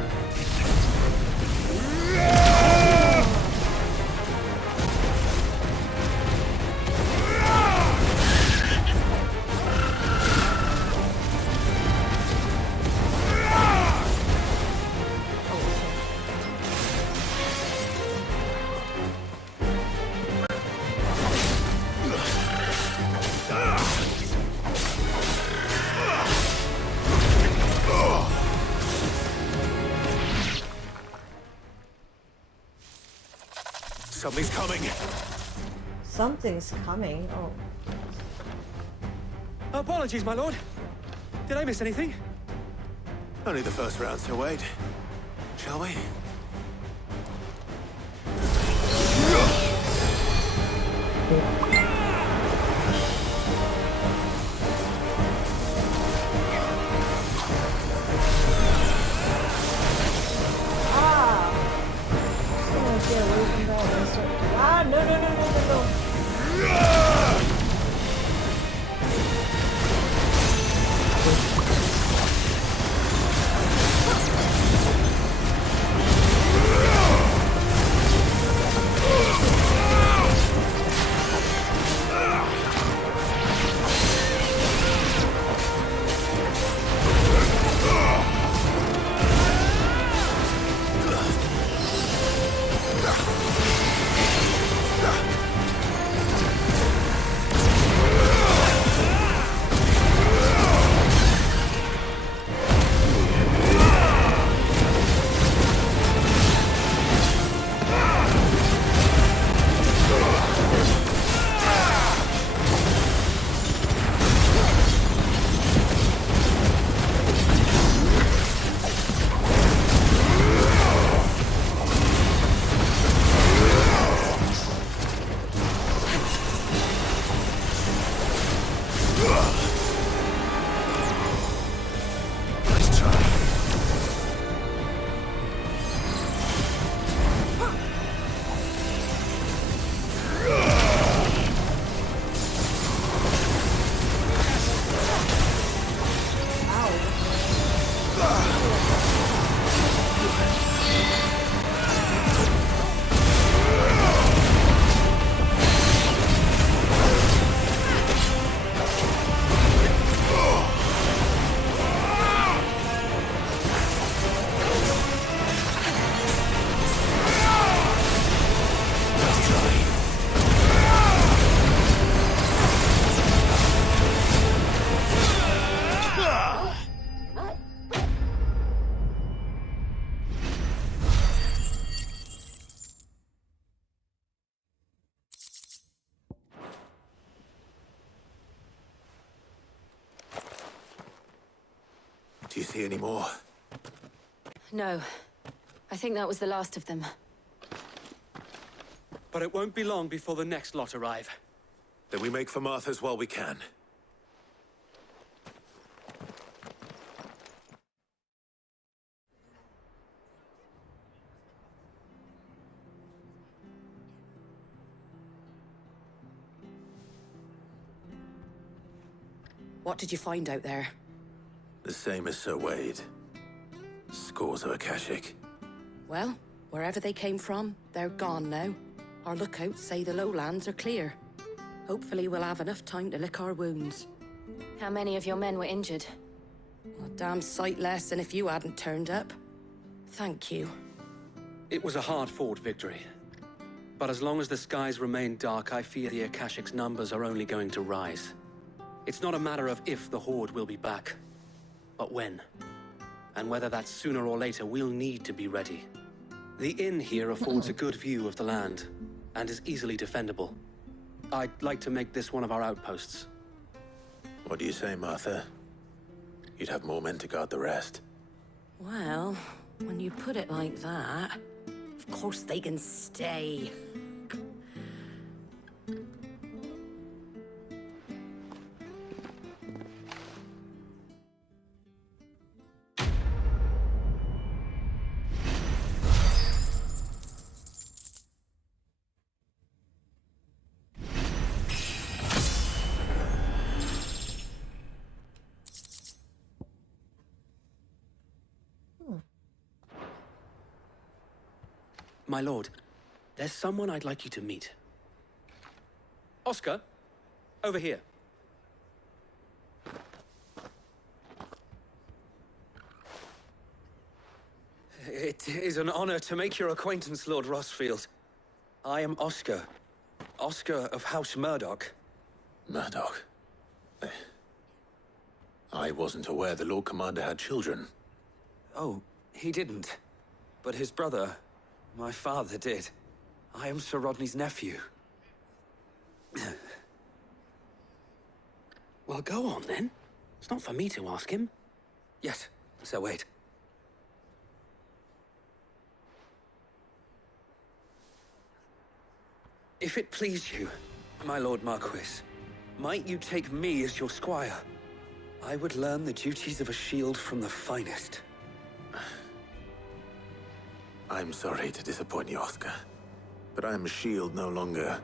Something's coming. Something's coming. Oh. Apologies, my lord. Did I miss anything? Only the first round, so wait. Shall we? Ah, no, no, no, no, no, no. Do you see any more? No. I think that was the last of them. But it won't be long before the next lot arrive. Then we make for Martha's while we can. What did you find out there? The same as Sir Wade. Scores of Akashic. Well, wherever they came from, they're gone now. Our lookouts say the lowlands are clear. Hopefully we'll have enough time to lick our wounds. How many of your men were injured? A damn sight less than if you hadn't turned up. Thank you. It was a hard-fought victory. But as long as the skies remain dark, I fear the Akashic's numbers are only going to rise. It's not a matter of if the Horde will be back, but when. And whether that's sooner or later, we'll need to be ready. The inn here affords a good view of the land, and is easily defendable. I'd like to make this one of our outposts. What do you say, Martha? You'd have more men to guard the rest. Well, when you put it like that, of course they can stay. My lord, there's someone I'd like you to meet. Oscar, over here. It is an honor to make your acquaintance, Lord Rossfield. I am Oscar. Oscar of House Murdoch. Murdoch? I wasn't aware the Lord Commander had children. Oh, he didn't. But his brother, my father, did. I am Sir Rodney's nephew. Well, go on, then. It's not for me to ask him. Yes, so wait. If it please you, my Lord Marquis, might you take me as your squire? I would learn the duties of a shield from the finest. I'm sorry to disappoint you, Oscar, but I'm a shield no longer.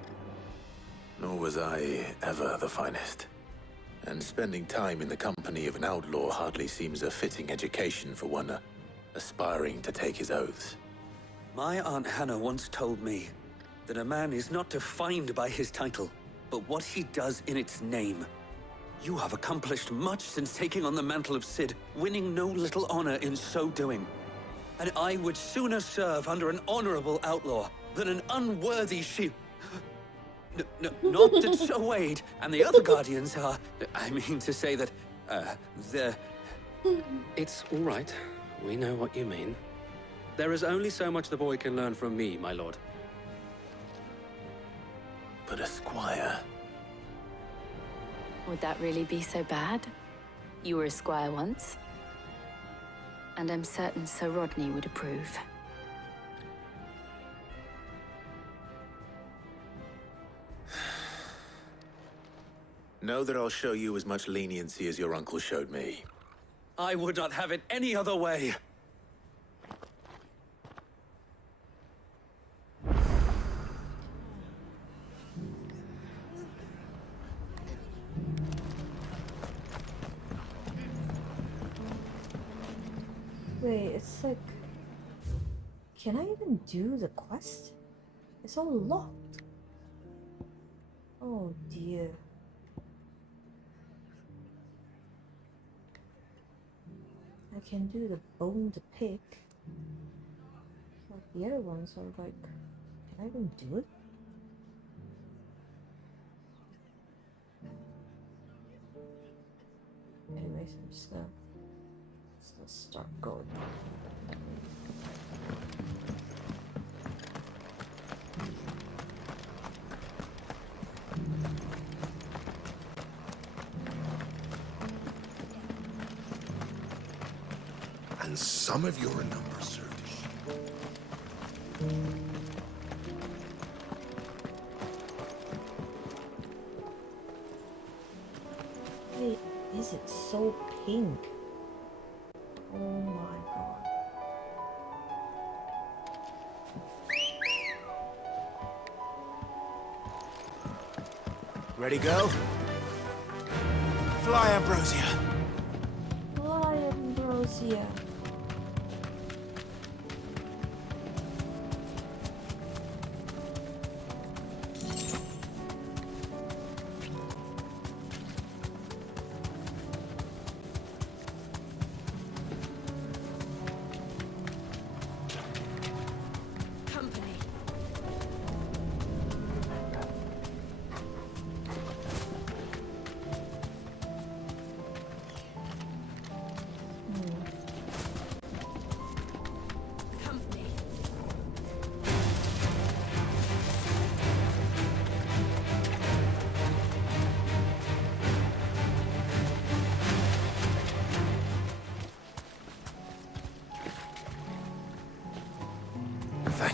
Nor was I ever the finest. And spending time in the company of an outlaw hardly seems a fitting education for one aspiring to take his oaths. My Aunt Hannah once told me that a man is not defined by his title, but what he does in its name. You have accomplished much since taking on the mantle of Cid, winning no little honor in so doing. And I would sooner serve under an honorable outlaw than an unworthy sheep. Not that Sir Wade and the other Guardians are... I mean to say that, they're... It's all right. We know what you mean. There is only so much the boy can learn from me, my lord. But a squire... Would that really be so bad? You were a squire once. And I'm certain Sir Rodney would approve. Know that I'll show you as much leniency as your uncle showed me. I would not have it any other way. Wait, it's like... Can I even do the quest? It's all locked. Oh dear. I can do the bone to pick. But the other ones are like... Can I even do it? Anyways, I'm just gonna... Let's start going. And some of your number served Wait, is it so pink? Oh my god. Ready, go? Fly, Ambrosia. Why, Ambrosia?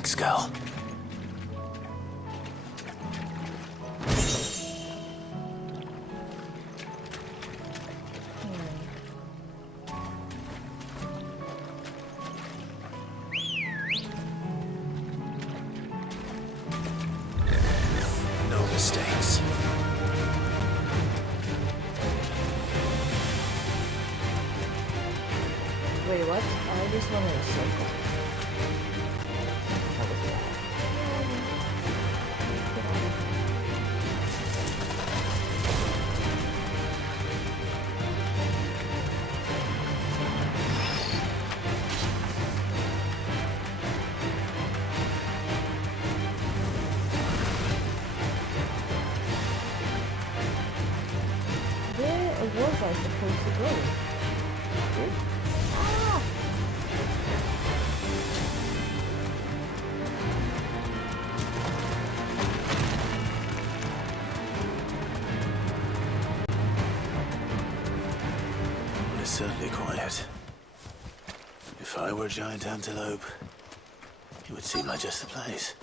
Thanks, girl. No mistakes. Wait, what? I just want to circle. That was bad. Where was I supposed to go? Ah! Well, it's certainly quiet. If I were a giant antelope, it would seem like just the place.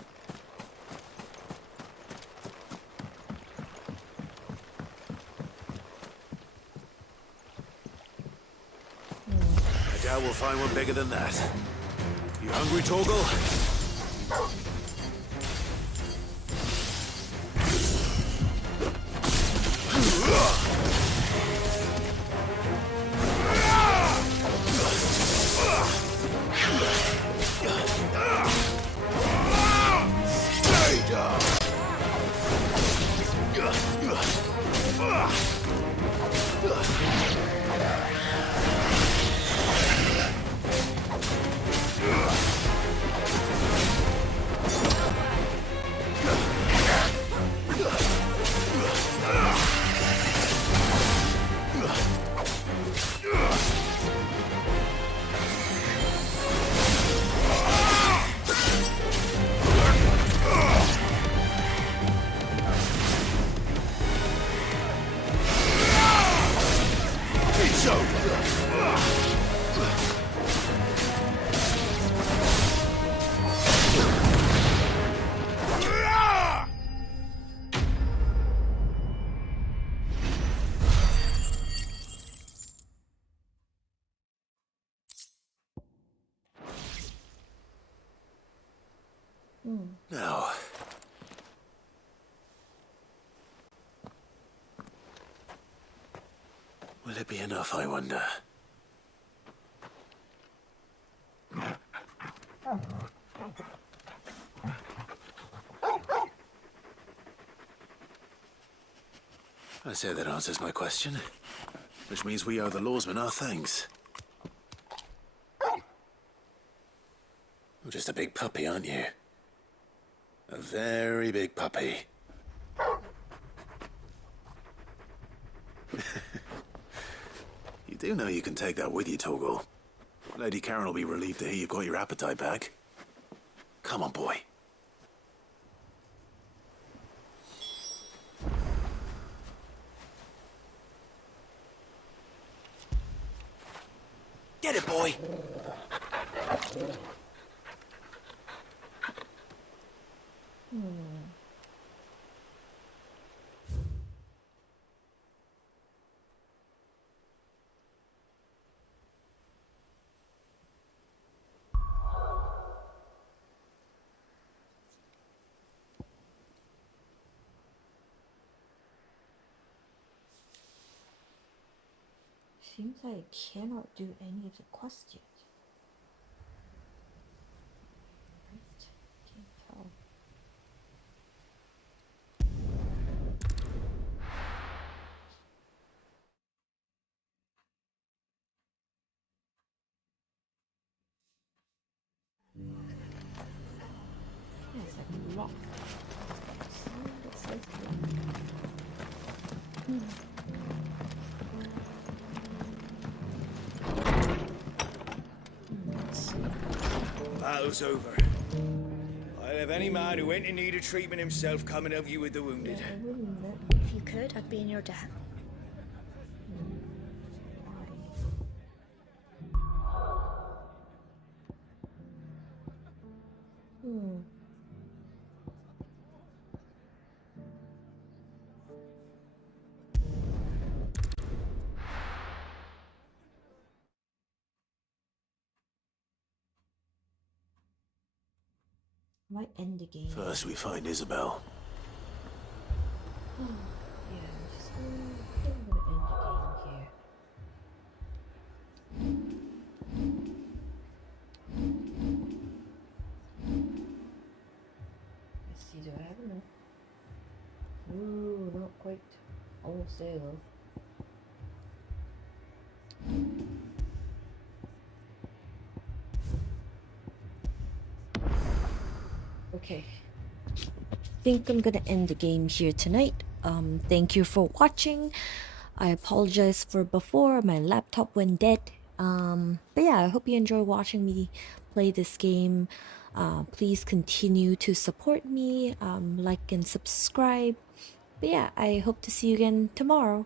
I doubt we'll find one bigger than that. You hungry, Torgal? Stay down. It's over. Now, will it be enough, I wonder? I say that answers my question, which means we owe the lawsmen our thanks. You're just a big puppy, aren't you? A very big puppy. You do know you can take that with you, Torgal. Lady Karen will be relieved to hear you've got your appetite back. Come on, boy. Get it, boy! Seems like I cannot do any of the quests yet. Right? Can't tell. Yeah, it's like locked. It's like Battle's over. I'll have any man who ain't in need of treatment himself come and help you with the wounded. If you could, I'd be in your debt. Might end the game. First, we find Isabel. Yeah, I'm just gonna end the game here. Let's see, do I have enough? Ooh, not quite. Almost there though. Okay. Think I'm gonna end the game here tonight. Thank you for watching. I apologize for before, my laptop went dead. But yeah, I hope you enjoy watching me play this game. Please continue to support me, like and subscribe. But yeah, I hope to see you again tomorrow.